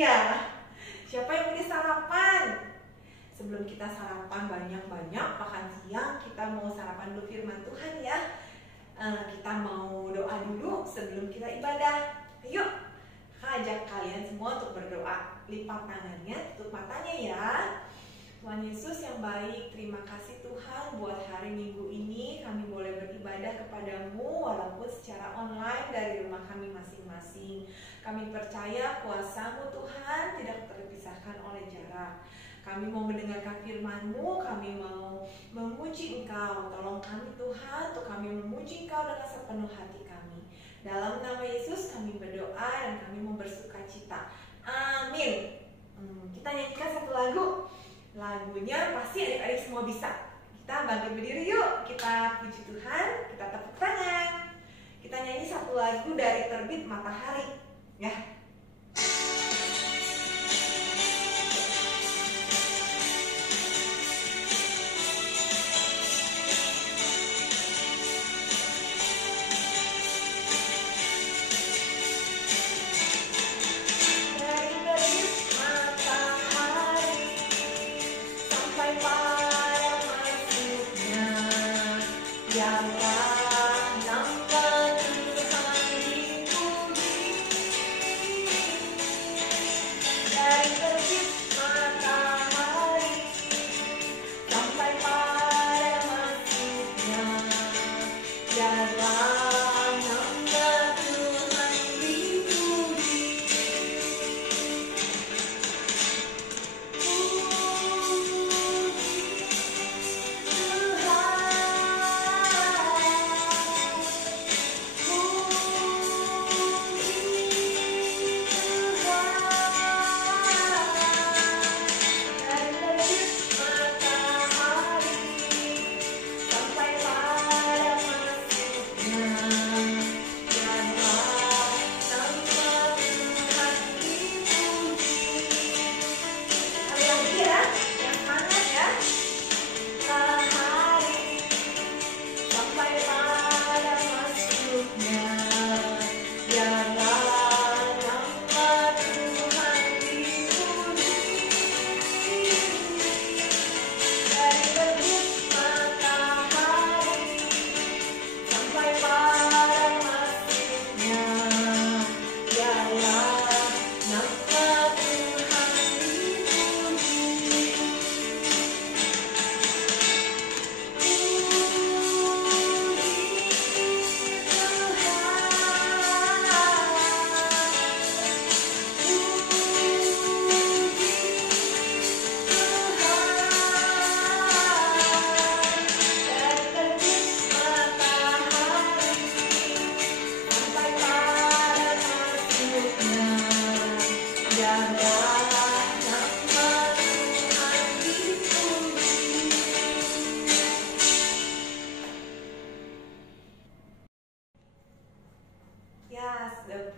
pagi ya? Siapa yang udah sarapan? Sebelum kita sarapan banyak-banyak, makan siang kita mau sarapan dulu firman Tuhan ya. Kita mau doa dulu sebelum kita ibadah. Ayo, ajak kalian semua untuk berdoa. Lipat tangannya, tutup matanya ya. Tuhan Yesus yang baik, terima kasih Tuhan buat hari Minggu ini kami boleh beribadah kepadamu walaupun secara online dari rumah kami masing-masing. Kami percaya kuasa-Mu Tuhan tidak terpisahkan oleh jarak. Kami mau mendengarkan firman-Mu, kami mau memuji Engkau. Tolong kami Tuhan untuk kami memuji Engkau dengan sepenuh hati kami. Dalam nama Yesus kami berdoa dan kami mau bersuka cita. Amin. Kita nyanyikan satu lagu. Lagunya pasti adik-adik semua bisa. Kita bangkit berdiri yuk. Kita puji Tuhan, kita tepuk tangan. Kita nyanyi satu lagu dari Terbit Matahari ya.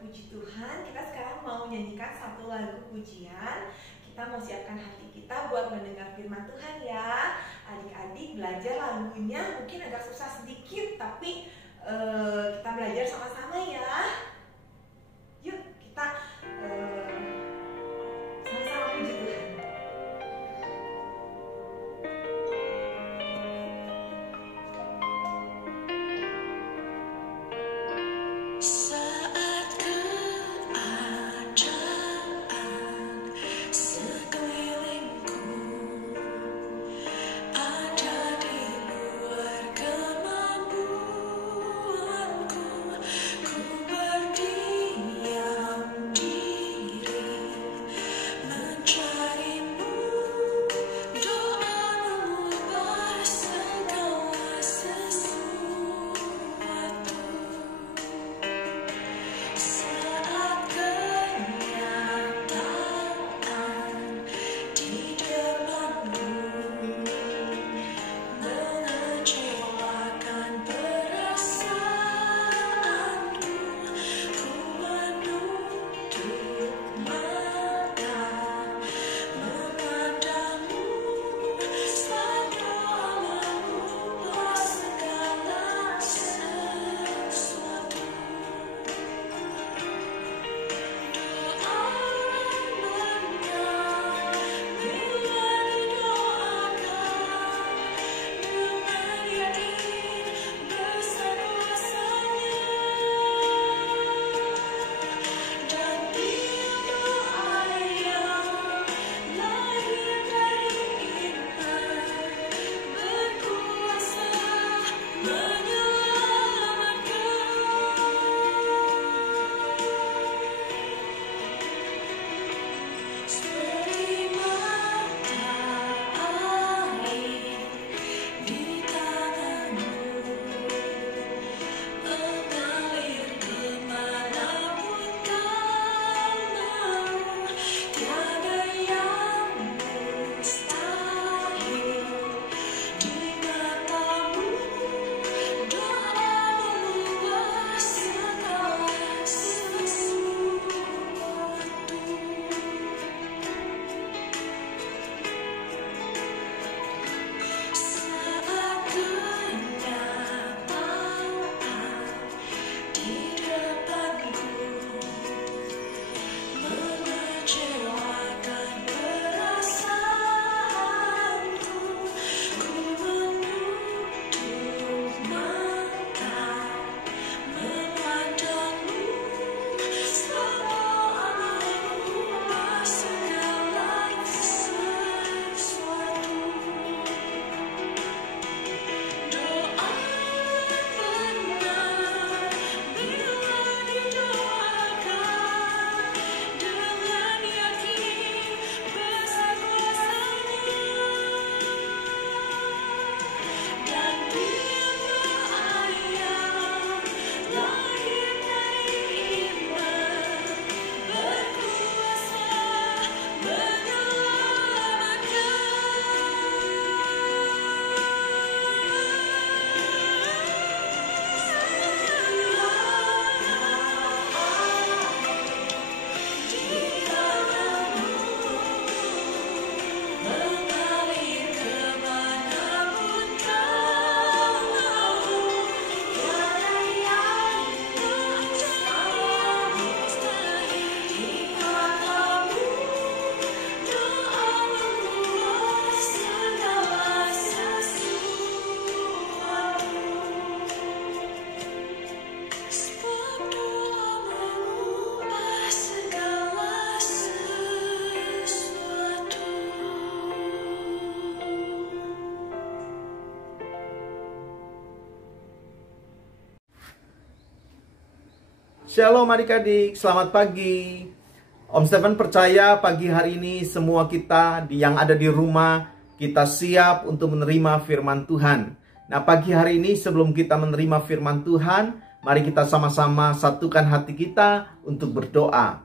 Puji Tuhan, kita sekarang mau nyanyikan satu lagu pujian. Kita mau siapkan hati kita buat mendengar firman Tuhan ya. Adik-adik belajar lagunya mungkin agak susah sedikit, tapi kita belajar sama-sama ya. Yuk kita sama-sama puji Tuhan. Ada di luar kemampuan. Shalom adik-adik, selamat pagi. Om Stephen percaya pagi hari ini semua kita yang ada di rumah, kita siap untuk menerima firman Tuhan. Nah, pagi hari ini sebelum kita menerima firman Tuhan, mari kita sama-sama satukan hati kita untuk berdoa.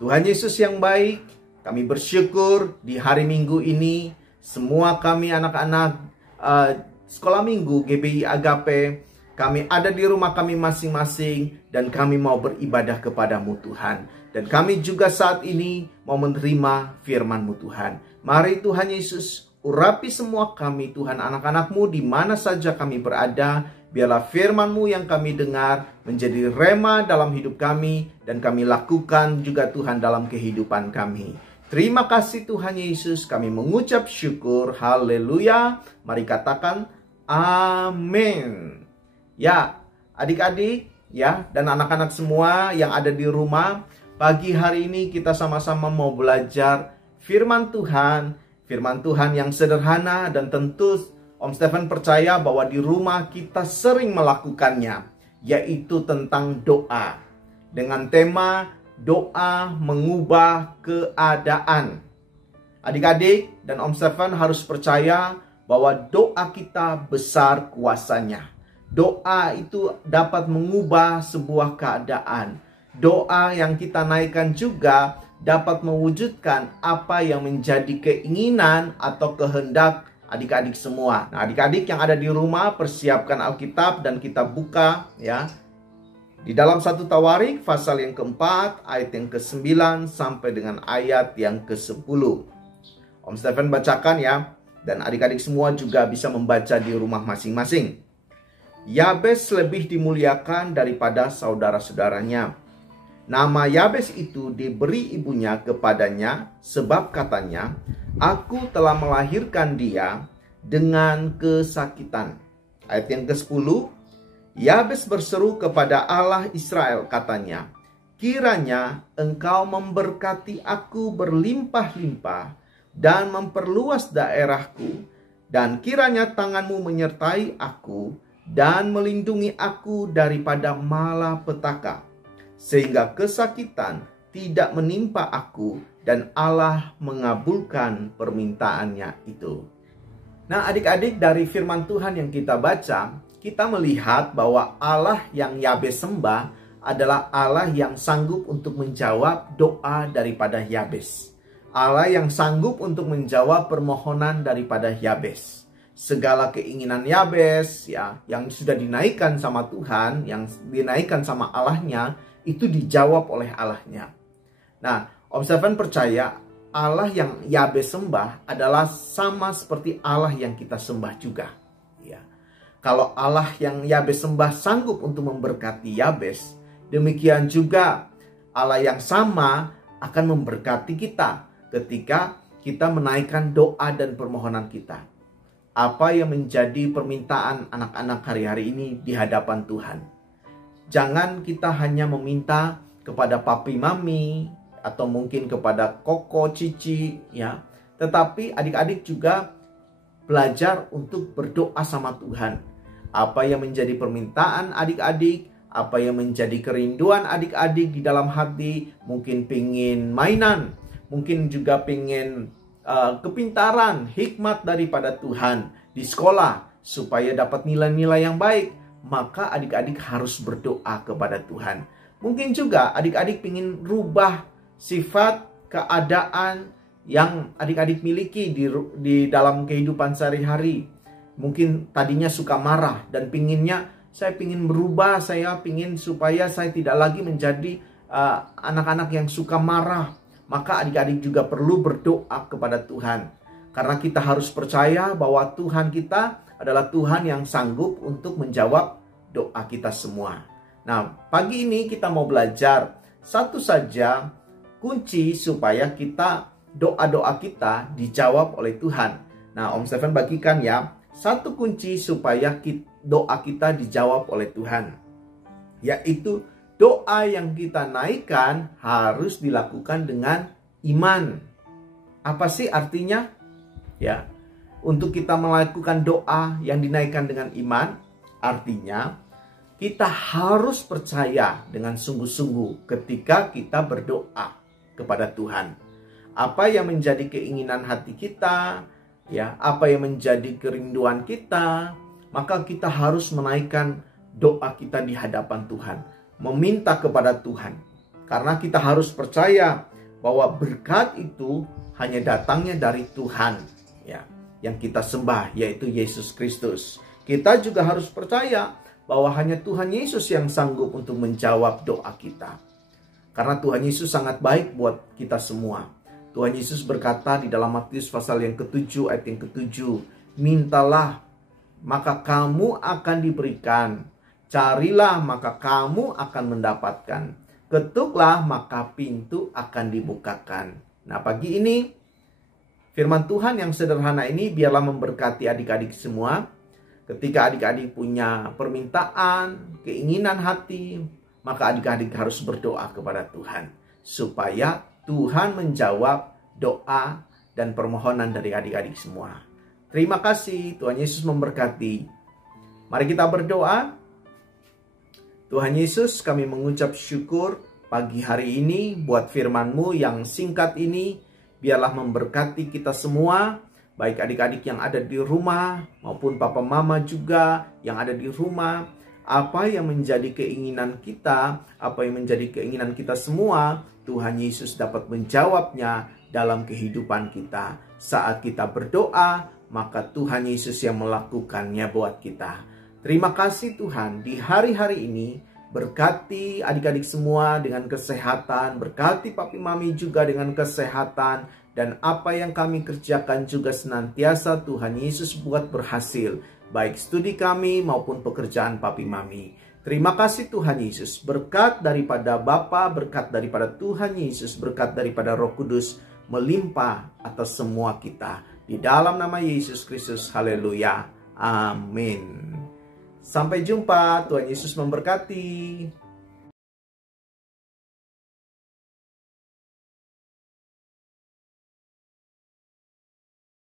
Tuhan Yesus yang baik, kami bersyukur di hari Minggu ini, semua kami anak-anak sekolah minggu GBI Agape, kami ada di rumah kami masing-masing dan kami mau beribadah kepadamu Tuhan. Dan kami juga saat ini mau menerima firman-Mu Tuhan. Mari Tuhan Yesus urapi semua kami Tuhan anak-anak-Mu di mana saja kami berada. Biarlah firman-Mu yang kami dengar menjadi rema dalam hidup kami dan kami lakukan juga Tuhan dalam kehidupan kami. Terima kasih Tuhan Yesus, kami mengucap syukur. Haleluya. Mari katakan amin. Ya, adik-adik ya dan anak-anak semua yang ada di rumah, pagi hari ini kita sama-sama mau belajar firman Tuhan yang sederhana dan tentu Om Stephen percaya bahwa di rumah kita sering melakukannya, yaitu tentang doa. Dengan tema doa mengubah keadaan. Adik-adik dan Om Stephen harus percaya bahwa doa kita besar kuasanya. Doa itu dapat mengubah sebuah keadaan. Doa yang kita naikkan juga dapat mewujudkan apa yang menjadi keinginan atau kehendak adik-adik semua. Nah, adik-adik yang ada di rumah, persiapkan Alkitab dan kita buka ya. Di dalam 1 Tawarik pasal yang keempat, ayat yang ke-9 sampai dengan ayat yang ke-10. Om Stephen bacakan ya, dan adik-adik semua juga bisa membaca di rumah masing-masing. Yabes lebih dimuliakan daripada saudara-saudaranya. Nama Yabes itu diberi ibunya kepadanya sebab katanya, aku telah melahirkan dia dengan kesakitan. Ayat yang ke-10, Yabes berseru kepada Allah Israel katanya, kiranya engkau memberkati aku berlimpah-limpah dan memperluas daerahku, dan kiranya tanganmu menyertai aku dan melindungi aku daripada malapetaka, sehingga kesakitan tidak menimpa aku, dan Allah mengabulkan permintaannya itu. Nah, adik-adik, dari firman Tuhan yang kita baca, kita melihat bahwa Allah yang Yabes sembah adalah Allah yang sanggup untuk menjawab doa daripada Yabes. Allah yang sanggup untuk menjawab permohonan daripada Yabes. Segala keinginan Yabes ya, yang sudah dinaikkan sama Tuhan, yang dinaikkan sama Allahnya, itu dijawab oleh Allahnya. Nah, Om Stephen percaya Allah yang Yabes sembah adalah sama seperti Allah yang kita sembah juga. Ya. Kalau Allah yang Yabes sembah sanggup untuk memberkati Yabes, demikian juga Allah yang sama akan memberkati kita ketika kita menaikkan doa dan permohonan kita. Apa yang menjadi permintaan anak-anak hari-hari ini di hadapan Tuhan. Jangan kita hanya meminta kepada papi mami atau mungkin kepada koko cici ya, tetapi adik-adik juga belajar untuk berdoa sama Tuhan. Apa yang menjadi permintaan adik-adik, apa yang menjadi kerinduan adik-adik di dalam hati, mungkin pingin mainan, mungkin juga pingin kepintaran, hikmat daripada Tuhan di sekolah supaya dapat nilai-nilai yang baik, maka adik-adik harus berdoa kepada Tuhan. Mungkin juga adik-adik ingin rubah sifat keadaan yang adik-adik miliki di dalam kehidupan sehari-hari. Mungkin tadinya suka marah dan saya pingin berubah, saya pingin supaya saya tidak lagi menjadi anak-anak yang suka marah. Maka adik-adik juga perlu berdoa kepada Tuhan. Karena kita harus percaya bahwa Tuhan kita adalah Tuhan yang sanggup untuk menjawab doa kita semua. Nah, pagi ini kita mau belajar satu saja kunci supaya doa-doa kita dijawab oleh Tuhan. Nah, Om Stephen bagikan ya, satu kunci supaya doa kita dijawab oleh Tuhan, yaitu doa yang kita naikkan harus dilakukan dengan iman. Apa sih artinya? Ya, untuk kita melakukan doa yang dinaikkan dengan iman, artinya kita harus percaya dengan sungguh-sungguh ketika kita berdoa kepada Tuhan. Apa yang menjadi keinginan hati kita, ya, apa yang menjadi kerinduan kita, maka kita harus menaikkan doa kita di hadapan Tuhan, meminta kepada Tuhan. Karena kita harus percaya bahwa berkat itu hanya datangnya dari Tuhan, ya, yang kita sembah, yaitu Yesus Kristus. Kita juga harus percaya bahwa hanya Tuhan Yesus yang sanggup untuk menjawab doa kita. Karena Tuhan Yesus sangat baik buat kita semua. Tuhan Yesus berkata di dalam Matius pasal yang ke-7 ayat yang ke-7, mintalah maka kamu akan diberikan, carilah maka kamu akan mendapatkan, ketuklah maka pintu akan dibukakan. Nah, pagi ini firman Tuhan yang sederhana ini biarlah memberkati adik-adik semua. Ketika adik-adik punya permintaan, keinginan hati, maka adik-adik harus berdoa kepada Tuhan, supaya Tuhan menjawab doa dan permohonan dari adik-adik semua. Terima kasih, Tuhan Yesus memberkati. Mari kita berdoa. Tuhan Yesus, kami mengucap syukur pagi hari ini buat firman-Mu yang singkat ini. Biarlah memberkati kita semua, baik adik-adik yang ada di rumah maupun papa mama juga yang ada di rumah. Apa yang menjadi keinginan kita, apa yang menjadi keinginan kita semua, Tuhan Yesus dapat menjawabnya dalam kehidupan kita. Saat kita berdoa, maka Tuhan Yesus yang melakukannya buat kita. Terima kasih Tuhan, di hari-hari ini berkati adik-adik semua dengan kesehatan, berkati papi mami juga dengan kesehatan. Dan apa yang kami kerjakan juga senantiasa Tuhan Yesus buat berhasil, baik studi kami maupun pekerjaan papi mami. Terima kasih Tuhan Yesus, berkat daripada Bapa, berkat daripada Tuhan Yesus, berkat daripada Roh Kudus melimpah atas semua kita. Di dalam nama Yesus Kristus, haleluya, amin. Sampai jumpa, Tuhan Yesus memberkati.